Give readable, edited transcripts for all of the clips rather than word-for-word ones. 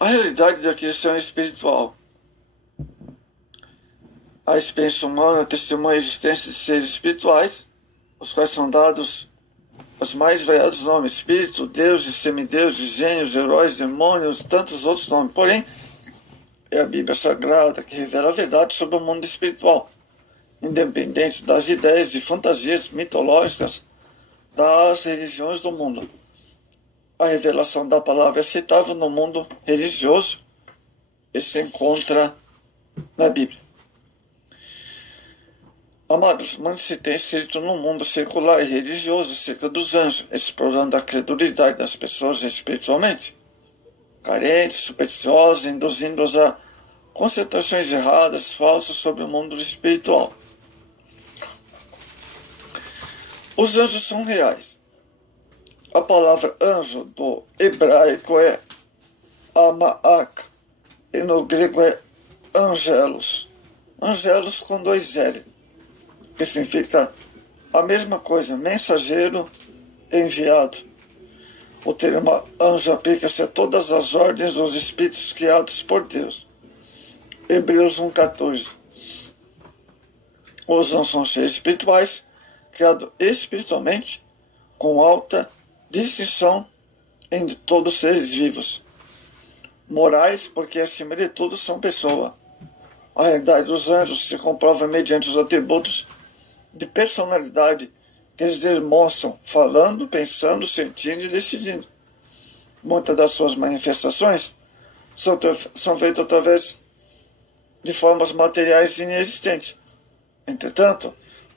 A realidade da criação espiritual. A experiência humana testemunha a existência de seres espirituais, os quais são dados os mais variados nomes: espírito, deuses, semideuses, gênios, heróis, demônios, tantos outros nomes. Porém, é a Bíblia Sagrada que revela a verdade sobre o mundo espiritual, independente das ideias e fantasias mitológicas das religiões do mundo. A revelação da palavra é aceitável no mundo religioso e se encontra na Bíblia. Amados, muito se tem escrito no mundo secular e religioso acerca dos anjos, explorando a credulidade das pessoas espiritualmente carentes, supersticiosas, induzindo-os a concentrações erradas, falsas sobre o mundo espiritual. Os anjos são reais. A palavra anjo do hebraico é amaak e no grego é angelos. Angelos com 2 L, que significa a mesma coisa, mensageiro enviado. O termo anjo aplica-se a todas as ordens dos espíritos criados por Deus. Hebreus 1,14. Os anjos são seres espirituais, criados espiritualmente, com alta distinção entre todos os seres vivos. Morais, porque acima de tudo são pessoa. A realidade dos anjos se comprova mediante os atributos de personalidade que eles demonstram falando, pensando, sentindo e decidindo. Muitas das suas manifestações são feitas através de formas materiais inexistentes. Entretanto,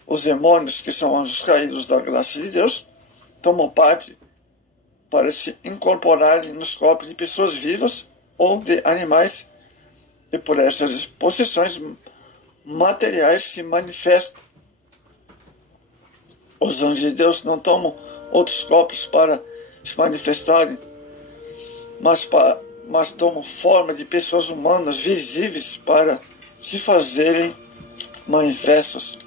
os demônios, que são anjos caídos da graça de Deus, tomam parte para se incorporarem nos corpos de pessoas vivas ou de animais, e por essas possessões materiais se manifestam. Os anjos de Deus não tomam outros corpos para se manifestarem, mas tomam forma de pessoas humanas visíveis para se fazerem manifestos.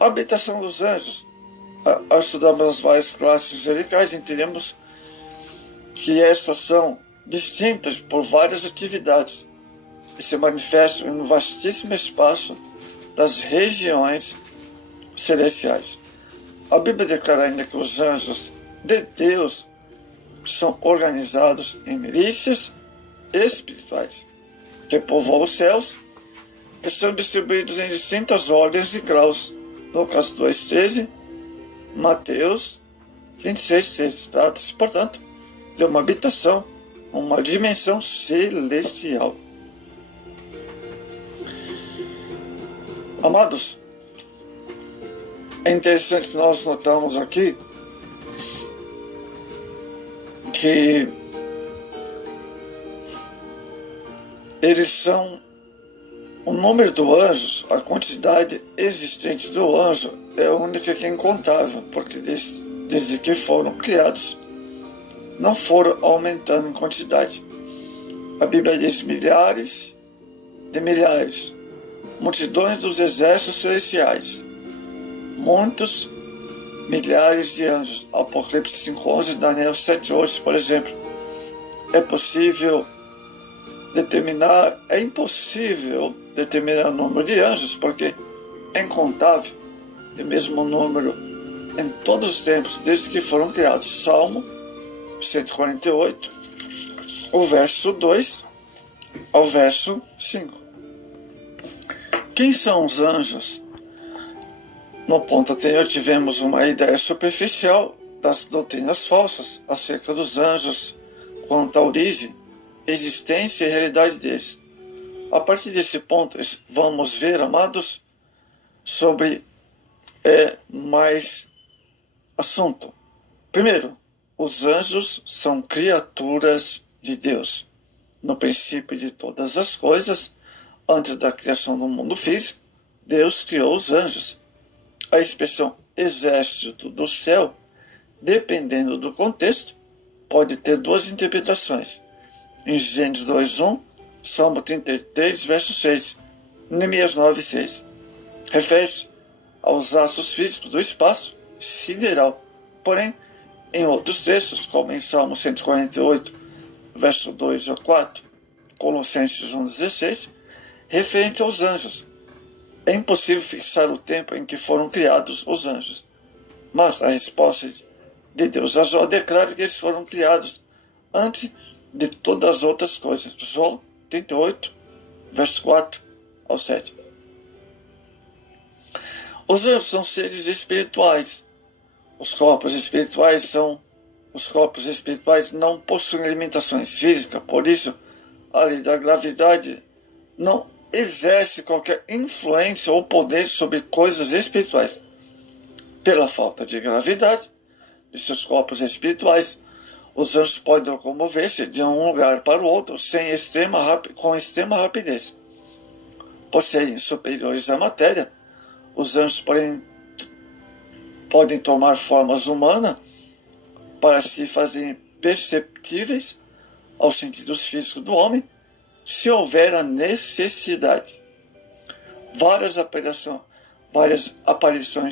A habitação dos anjos. Ao estudarmos as várias classes angelicais, entendemos que essas são distintas por várias atividades e se manifestam no vastíssimo espaço das regiões celestiais. A Bíblia declara ainda que os anjos de Deus são organizados em milícias espirituais que povoam os céus e são distribuídos em distintas ordens e graus. Lucas 2,13, Mateus 26,13. Trata-se, portanto, de uma habitação, uma dimensão celestial. Amados, é interessante que nós notamos aqui que eles são o número do anjos, a quantidade existente do anjo é única que é incontável, porque desde que foram criados não foram aumentando em quantidade. A Bíblia diz milhares de milhares, multidões dos exércitos celestiais, muitos milhares de anjos. Apocalipse 5,11, Daniel 7,8, por exemplo. É impossível determinar o número de anjos, porque é incontável, e mesmo o número em todos os tempos, desde que foram criados. Salmo 148, o verso 2 ao verso 5. Quem são os anjos? No ponto anterior tivemos uma ideia superficial das doutrinas falsas acerca dos anjos quanto à origem, existência e realidade deles. A partir desse ponto, vamos ver, amados, sobre mais assunto. Primeiro, os anjos são criaturas de Deus. No princípio de todas as coisas, antes da criação do mundo físico, Deus criou os anjos. A expressão exército do céu, dependendo do contexto, pode ter duas interpretações. Em Gênesis 2,1, Salmo 33, verso 6, Neemias 9,6. Refere-se aos astros físicos do espaço sideral. Porém, em outros textos, como em Salmo 148, verso 2 a 4, Colossenses 1,16, referente aos anjos. É impossível fixar o tempo em que foram criados os anjos, mas a resposta de Deus a Jó declara que eles foram criados antes de todas as outras coisas. Jó 38, verso 4 ao 7. Os anjos são seres espirituais. Os corpos espirituais não possuem limitações físicas, por isso a lei da gravidade não exerce qualquer influência ou poder sobre coisas espirituais. Pela falta de gravidade de seus corpos espirituais, os anjos podem locomover-se de um lugar para o outro com extrema rapidez. Por serem superiores à matéria, os anjos podem tomar formas humanas para se fazerem perceptíveis aos sentidos físicos do homem, se houver a necessidade. Várias aparições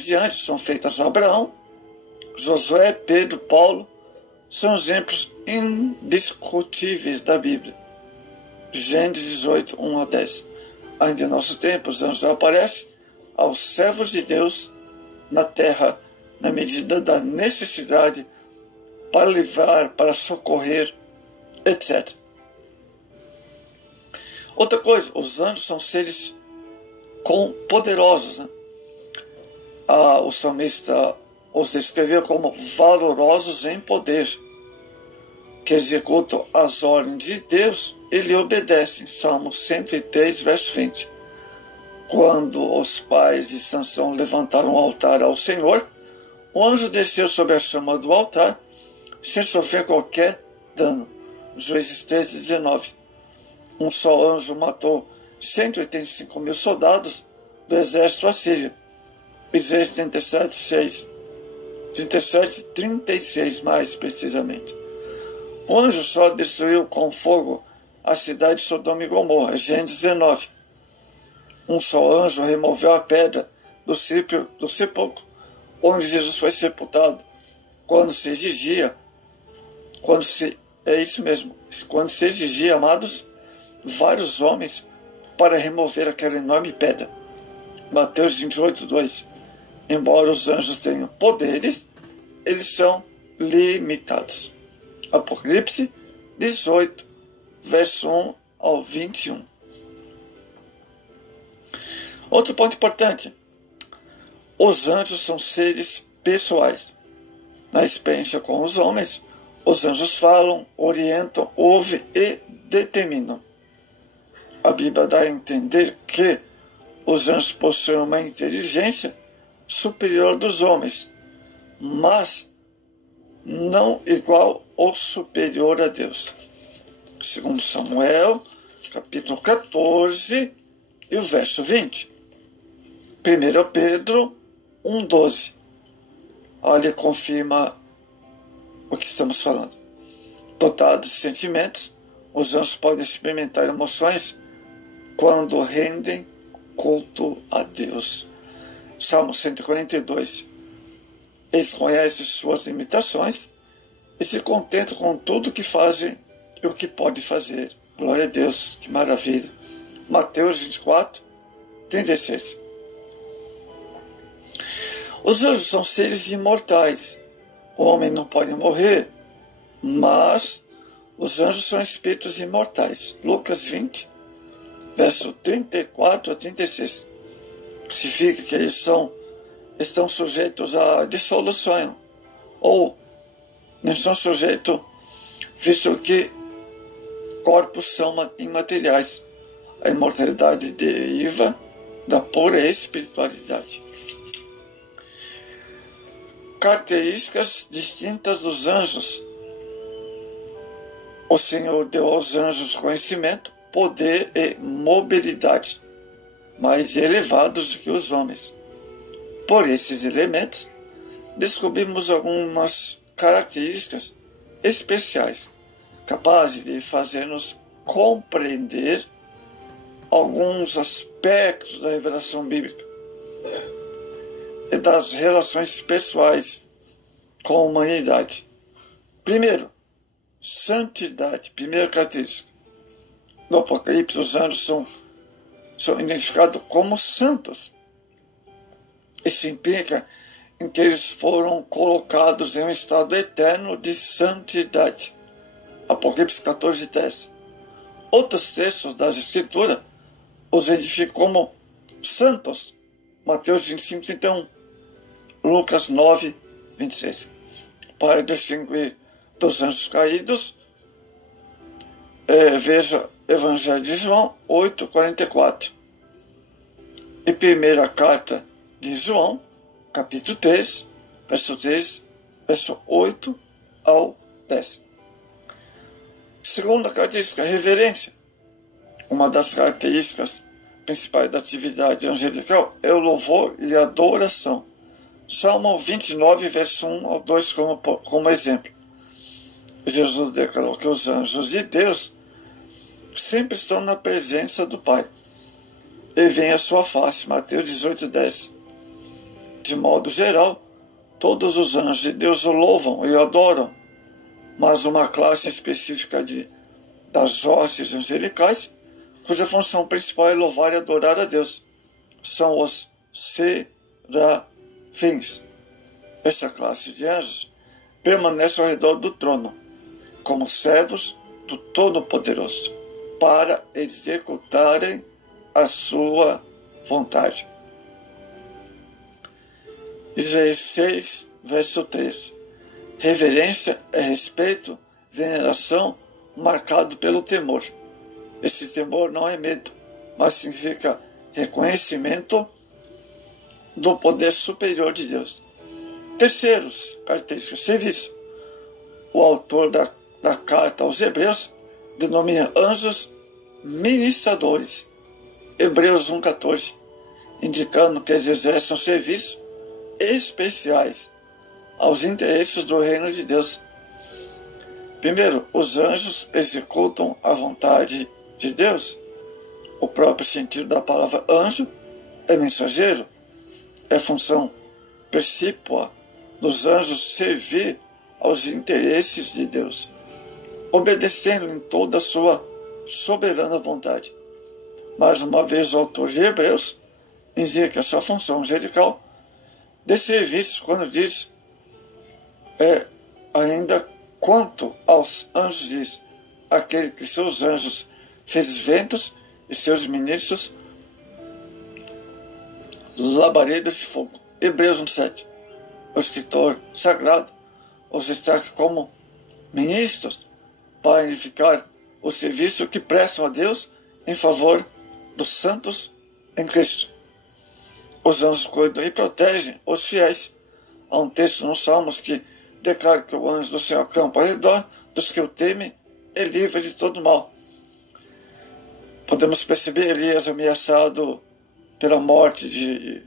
de anjos são feitas a Abraão, Josué, Pedro, Paulo, são exemplos indiscutíveis da Bíblia. Gênesis 18, 1 a 10. Ainda em nosso tempo, os anjos aparecem aos servos de Deus na terra, na medida da necessidade, para livrar, para socorrer, etc. Outra coisa, os anjos são seres poderosos. O salmista os descreveu como valorosos em poder, que executam as ordens de Deus e lhe obedecem. Salmo 103, verso 20. Quando os pais de Sansão levantaram um altar ao Senhor, o anjo desceu sobre a chama do altar, sem sofrer qualquer dano. Juízes 13, 19. Um só anjo matou 185.000 soldados do exército assírio. Isaías 37, 6. 36 mais precisamente. O anjo só destruiu com fogo a cidade de Sodoma e Gomorra. Gênesis 19. Um só anjo removeu a pedra do sepulcro onde Jesus foi sepultado, quando se exigia, amados, vários homens para remover aquela enorme pedra. Mateus 28, 2. Embora os anjos tenham poderes, eles são limitados. Apocalipse 18, verso 1 ao 21. Outro ponto importante. Os anjos são seres pessoais. Na experiência com os homens, os anjos falam, orientam, ouvem e determinam. A Bíblia dá a entender que os anjos possuem uma inteligência superior dos homens, mas não igual ou superior a Deus. Segundo Samuel, capítulo 14 e o verso 20. 1 Pedro 1,12. Olha, confirma o que estamos falando. Dotados de sentimentos, os anjos podem experimentar emoções quando rendem culto a Deus. Salmo 142. Eles conhecem suas limitações e se contentam com tudo que fazem e o que podem fazer. Glória a Deus, que maravilha. Mateus 24, 36. Os anjos são seres imortais. O homem não pode morrer, mas os anjos são espíritos imortais. Lucas 20, verso 34 a 36. Significa que eles estão sujeitos à dissolução, ou não são sujeitos, visto que corpos são imateriais. A imortalidade deriva da pura espiritualidade. Características distintas dos anjos. O Senhor deu aos anjos conhecimento, poder e mobilidade, mais elevados do que os homens. Por esses elementos, descobrimos algumas características especiais, capazes de fazer-nos compreender alguns aspectos da revelação bíblica e das relações pessoais com a humanidade. Primeiro, santidade. Primeira característica. No Apocalipse, os anjos são identificados como santos. Isso implica em que eles foram colocados em um estado eterno de santidade. Apocalipse 14, 10. Outros textos das Escrituras os identificam como santos. Mateus 25, 31. Lucas 9, 26. Para distinguir dos anjos caídos, veja Evangelho de João 8, 44. E primeira carta de João, capítulo 3, verso 3, verso 8 ao 10. Segunda característica, reverência. Uma das características principais da atividade angelical é o louvor e a adoração. Salmo 29, verso 1 ao 2 como exemplo. Jesus declarou que os anjos de Deus sempre estão na presença do Pai e veem a sua face. Mateus 18, 10. De modo geral, todos os anjos de Deus o louvam e o adoram, mas uma classe específica das hostes angelicais, cuja função principal é louvar e adorar a Deus, são os serafins. Essa classe de anjos permanece ao redor do trono, como servos do Todo-Poderoso, para executarem a sua vontade. Isaías 6, verso 3. Reverência é respeito, veneração, marcado pelo temor. Esse temor não é medo, mas significa reconhecimento do poder superior de Deus. Terceiros, característica, serviço. O autor da carta aos Hebreus denomina anjos ministradores. Hebreus 1,14, indicando que eles exercem serviço especiais aos interesses do reino de Deus. Primeiro, os anjos executam a vontade de Deus. O próprio sentido da palavra anjo é mensageiro. É função precípua dos anjos servir aos interesses de Deus, obedecendo em toda a sua soberana vontade. Mais uma vez, o autor de Hebreus indica a sua função angelical de serviço quando diz ainda quanto aos anjos diz: aquele que seus anjos fez ventos e seus ministros labaredas de fogo. Hebreus 1,7. O escritor sagrado os destaca como ministros para edificar o serviço que prestam a Deus em favor dos santos em Cristo. Os anjos cuidam e protegem os fiéis. Há um texto nos Salmos que declara que o anjo do Senhor acampa ao redor dos que o temem e livra de todo mal. Podemos perceber Elias ameaçado pela morte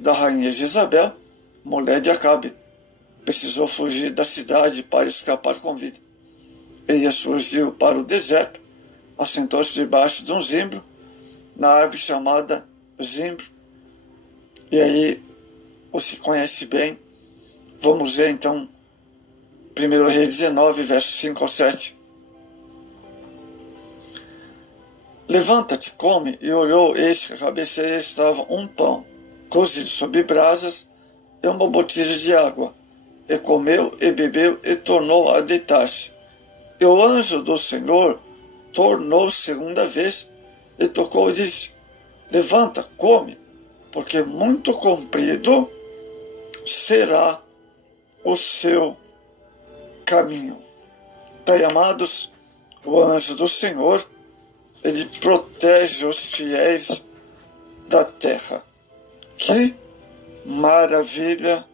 da rainha Jezabel, mulher de Acabe. Precisou fugir da cidade para escapar com vida. Elias fugiu para o deserto, assentou-se debaixo de um zimbro, na árvore chamada zimbro. E aí, o se conhece bem. Vamos ver então 1 Reis 19, versos 5 ao 7. Levanta-te, come, e olhou, eis que a cabeceira estava um pão, cozido sobre brasas, e uma botija de água. E comeu, e bebeu, e tornou a deitar-se. E o anjo do Senhor tornou segunda vez, e tocou e disse: levanta, come, porque muito comprido será o seu caminho. Daí, amados, o anjo do Senhor, ele protege os fiéis da terra. Que maravilha,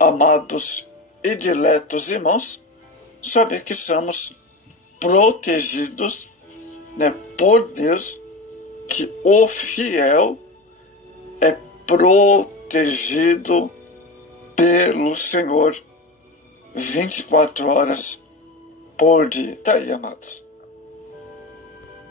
amados e diletos irmãos, saber que somos protegidos, por Deus, que o fiel é protegido pelo Senhor 24 horas por dia. Está aí, amados.